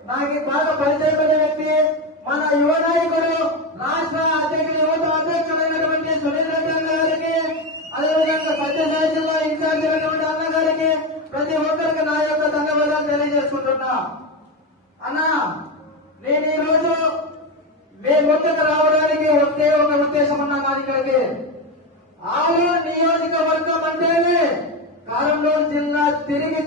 నాకు బాగా పరిచయమైన వ్యక్తి మన యువ నాయకుడు రాష్ట్ర అధ్యక్షుడు యువత అధ్యక్షుడైనటువంటి సునీల్ రెడ్డి అన్న గారికి, అదేవిధంగా సత్యసాయి జిల్లా ఇన్ఛార్జ్ అయినటువంటి అన్న గారికి ప్రతి ఒక్కరికి నా యొక్క ధన్యవాదాలు తెలియజేసుకుంటున్నా. అన్న, నేను ఈ రోజు మీ ముందుకు రావడానికి ఒకే ఒక ఉద్దేశం ఉన్నా. మాది ఇక్కడికి ఆలూరు నియోజకవర్గం అంటేనే కర్నూలు జిల్లా తిరిగి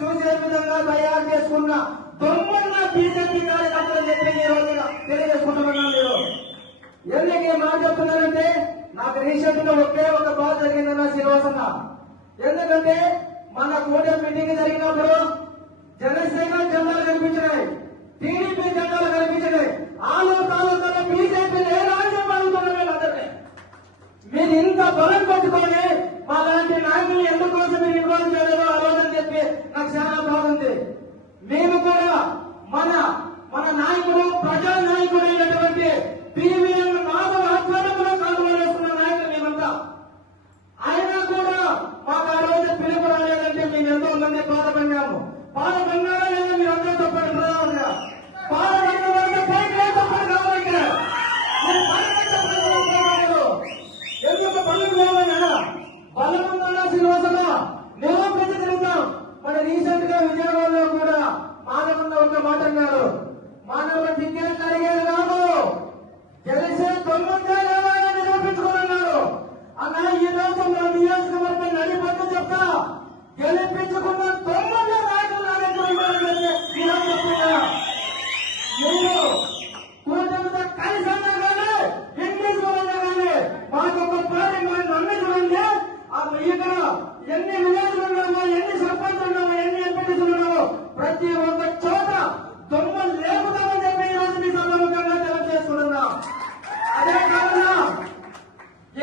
చూసే విధంగా తయారు చేసుకున్న దొంగన్న బీజేపీ కార్యకర్తలు చెప్పి ఈ రోజున తెలియజేసుకుంటున్నాను. మీరు ఎందుకు ఈ మాట చెప్తున్నారంటే, నాకు రీసెంట్ గా ఒకే ఒక బాధ జరిగిందన్న శ్రీనివాసన్న. ఎందుకంటే మన కూటమి మీటింగ్ జరిగినప్పుడు జనసేన జెండాలు కనిపించినాయి, టీడీపీ జెండాలు కనిపించినాయి. ఆలూరు తాలూకాలో బీజేపీ ఏ రాజ్యం అడుగుతున్నారు అందరినీ. మీరు ఇంత బలం పెట్టుకొని మా లాంటి నాయకులు ఎందుకోసం మీరు ఇన్వాల్వ్ చేయలేదో ఆ రోజని చెప్పి నాకు చాలా బాగుంది. మేము కూడా మన నాయకుడు ప్రజా నాయకుడు అయినటువంటి పివిఎన్ మాధవ్ ఆధ్వర్యంలో కాలువలు వేసుకున్న నాయకులు మేమంతా. అయినా కూడా మాకు ఆ రోజు పిలుపు రాలేదంటే మేము ఎంతో మంది బాధపడినాము. బాధపడినారా లేదా మీరు అందరూ తప్పని ప్రధానంగా బాధపడిన పైకి తప్పని కావాలి. ఇక్కడ ఎందుకు బలం లేవన్నా బలం ఉందన్నా శ్రీనివాసంలో నిరూపించి తిరుగుతాం. మన రీసెంట్ గా విజయవాడలో కూడా మానవున్న ఒక మాట అన్నాడు, మానవుల టికెట్ అడిగేది రాదు, గెలిచే తొమ్మిదిగా ఏమైనా నిరూపించుకోనన్నాడు. అన్న, ఈ రోజు మన నియోజకవర్గం నడిపట్టు చెప్తా, గెలిపించుకున్న 9 నాయకులు నా దగ్గర ఉన్నారని చెప్తున్నా. మీరు కూటమితో కలిసి అన్నా కానీ ఇంగ్లీష్ వాళ్ళన్నా కానీ మాకు ఒక్కసారి నన్ను చూడండి. ఇక్కడ ఎన్ని విలేజ్లు ఉన్నామో, ఎన్ని సర్పంచులు ఉన్నామో, ఎన్ని ఎంపీటీసీలు ఉన్నామో ప్రతి ఒక్క చోట దొంగలు లేపుతామని చెప్పి ఈ రోజు మీ సభముఖంగా తెలియజేసుకుంటున్నాం. అదే కాకుండా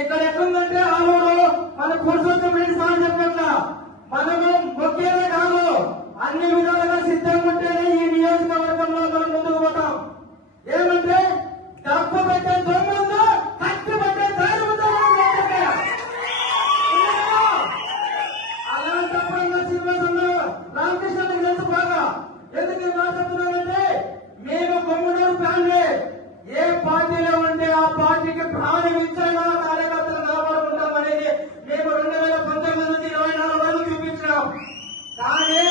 ఇక్కడ ఎట్లుందంటే ఆలూరు మన పురుషోత్తం రెడ్డి సార్ చెప్పట్ల మనము ఒకేలే కాదు, అన్ని విధాలుగా సిద్ధంగా ఉంటేనే ఈ నియోజకవర్గంలో మనం ముందుకు పోతాం. ఏమంటే డబ్బు పెట్టే దొంగ ఉందో, కత్తి పెట్టే ధైర్యం ఉందో అలాంటప్పుడు శ్రీనివాసంలో రామకృష్ణకి తెలుసు బాగా. ఎందుకు మాట్లాడుతున్నానంటే, మేము కొమ్మనూరు ఫ్యామిలీ ఏ పార్టీలో ఉంటే ఆ పార్టీకి ప్రాణం ఇచ్చేలా కార్యకర్తలు కాపాడుకుంటాం అనేది మేము 2019 నుంచి 24 వరకు చూపించాం. కానీ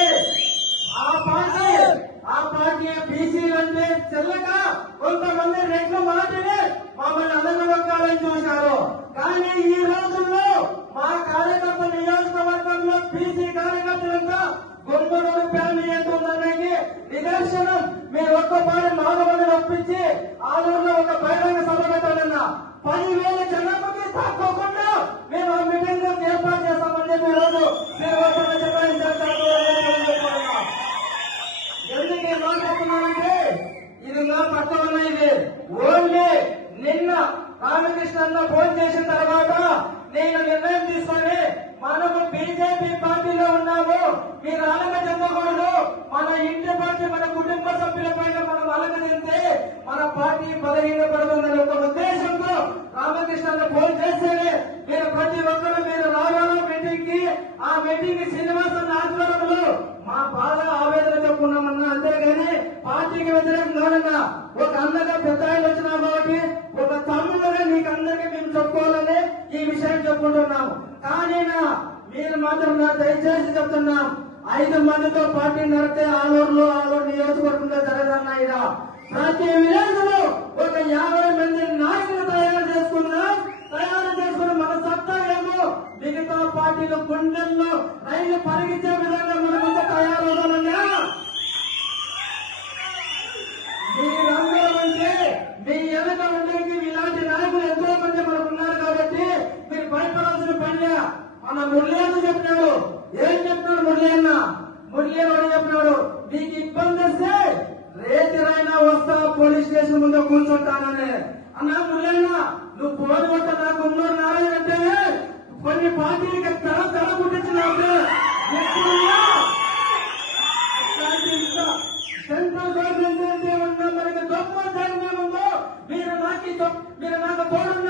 ఆ పార్టీ బీసీలంటే చెల్లక కొంతమంది రెట్లు మాటని మమ్మల్ని అదనవక్కాలని చూశారు. కానీ ఈ రోజుల్లో మా కార్యకర్త నియోజకవర్గంలో బీసీ కార్యకర్తలంతా గుమ్మనూరు ఫ్యామిలీ ఎంతుందనేది నిదర్శనం. మీరు ఒక్కపారి మాధవని ఒప్పించి ఆలూరులో ఒక బహిరంగ సభ పెట్టాలన్నా 10,000 జనానికి తక్కువకుండా మేము ఆ మీటింగ్ ఏర్పాటు చేస్తామని చెప్పి ఈరోజు ఎందుకు మాట్లాడుతున్నానంటే, ఇది నా పక్కన ఇది ఓన్లీ నిన్న రామకృష్ణ ఫోన్ చేసిన తర్వాత నేను నిర్ణయం తీసుకొని మనము బీజేపీ పార్టీలో ఉన్నాము, మీరు అలగ చెందకూడదు, మన ఇంటి పార్టీ మన కుటుంబ సభ్యుల పైన మనం అలగ చెందితే మన పార్టీ బలహీనపడుతుందనే ఒక ఉద్దేశంతో రామకృష్ణ ఫోన్ చేస్తేనే మీరు ప్రతి ఒక్కరు మీరు రావాలా మీటింగ్ కి. ఆ మీటింగ్ శ్రీనివాసన్ ఆధ్వర్యంలో మా బాధ ఆవేదన చెప్పుకున్నామన్నా, అంతేగాని పార్టీకి వ్యతిరేకం కాదన్నా. ఒక అన్నగా పెద్ద ఆయన వచ్చినా కాబట్టి ఒక తమ్ముడుగా మీకు అందరికీ మేము చెప్పుకోవాలని ఈ విషయం చెప్పుకుంటున్నాము. కానీ మీరు మాత్రం దయచేసి చెప్తున్నాం, 5 మందితో పార్టీ నడితే ఆలూరు నియోజకవర్గంలో జరగదన్నా. ఇలా ప్రతి విలేజ్ లో ఒక 50 మంది నాయకులు తయారు చేసుకుని మన సత్తా ఏమో మిగతా పార్టీలు గుండెల్లో రైలు పరిగించే విధంగా మన ముందు తయారవుతామన్నా. మీరందరూ అంటే మీ ఎదుట ఉండేకి ఇలాంటి నాయకులు ఎంతో మంది మనకు ఉన్నారు కాబట్టి మీరు భయపడాల్సిన పని. మన మురళి అన్న చెప్పినాడు, ఏం చెప్పినాడు మురళి అన్న? మురళి అని చెప్పినాడు, మీకు ఇబ్బంది వస్తే రేతిరైనా వస్తా పోలీస్ స్టేషన్ ముందు కూర్చుంటానని. అన్నా మురళి అన్న, నువ్వు పోటీ కొట్ట నాకు ఉన్నారు నారాయణ అంటే కొన్ని పార్టీలకి తల పుట్టించినప్పుడు సెంట్రల్ గవర్నమెంట్ ఉన్న మనకి గొప్ప జరిగిన ముందు మీరు నాకు తోడున్నారు.